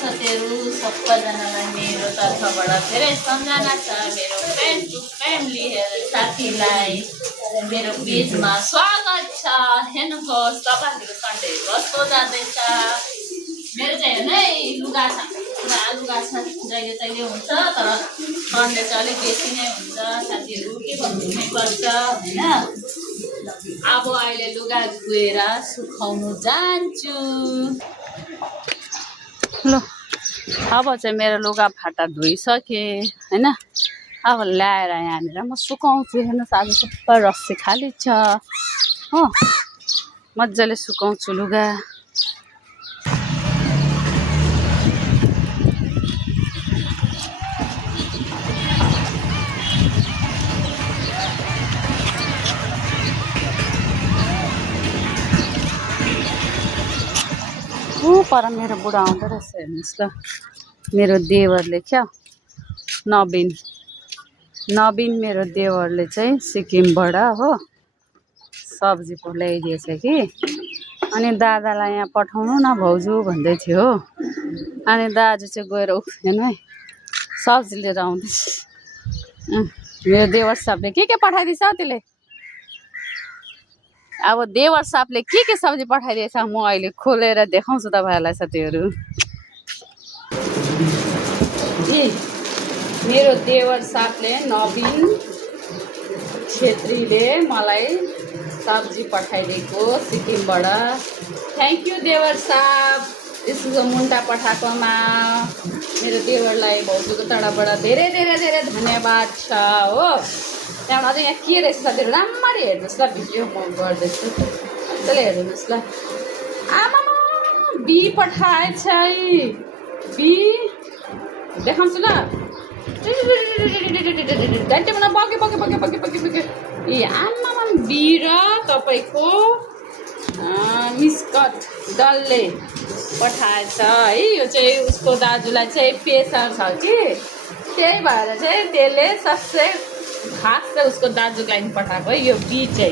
साथीहरू सबैजनालाई मेरो तर्फबाट धेरै सम्झना छ। मेरो फेसबुक फ्यामिली साथीलाई मेरो पेजमा स्वागत छ। हेर्नुहोस् तपाईँहरूको सन्डे कस्तो जाँदैछ। मेरो चाहिँ हेर्नु है लुगा छ, पुरा लुगा छ, जहिले तहिले हुन्छ, तर सन्डे चाहिँ अलिक बेसी नै हुन्छ। साथीहरू के भन्नु पर्छ होइन। अब अहिले लुगा गएर सुकाउनु जान्छु। ल अब चाहिँ मेरो लुगा फाटा धोइसकेँ होइन। अब ल्याएर यहाँनिर म सुकाउँछु। हेर्नुहोस् आज सबै रस्सी खाली छ हो। मजाले सुकाउँछु लुगा। पर मेरो बुढा आउँदो रहेछ हेर्नुहोस् ल। मेरो देवरले क्या नवीन मेरो देवरले चाहिँ सिक्किमबाट हो सब्जी ल्याइदिएछ कि। अनि दादालाई यहाँ पठाउनु न भाउजू भन्दै थियो हो। अनि दाजु चाहिँ गएर हेर्नु है सब्जी लिएर आउँदैछ। मेरो देवर साहबले के पठाइदिएछ हौ त्यसले। अब देवर साहबले के सब्जी पठाइदिएछ म अहिले खोलेर देखाउँछु तपाईँहरूलाई साथीहरू। मेरो देवर साहबले नवीन छेत्रीले मलाई सब्जी पठाइदिएको सिक्किमबाट। थ्याङ्क यू देवर साहब, यसको मुन्टा पठाएकोमा। मेरो देवरलाई भाउजूको तर्फबाट धेरै धेरै धेरै धन्यवाद छ हो। त्यहाँबाट अझै यहाँ के रहेछ साथीहरू राम्ररी हेर्नुहोस् ल। भिडियो म गर्दैछु मजाले हेर्नुहोस् ल। आमामा बी पठाएछ है, बी देखाउँछु ल। ए आमामा बी र तपाईँको मिस्कट डल्ले पठाएछ है। यो चाहिँ उसको दाजुलाई चाहिँ प्रेसर छ कि, त्यही भएर चाहिँ त्यसले सबसे खास चाहिँ उसको दाजुको लागि पठाएको है यो बी चाहिँ।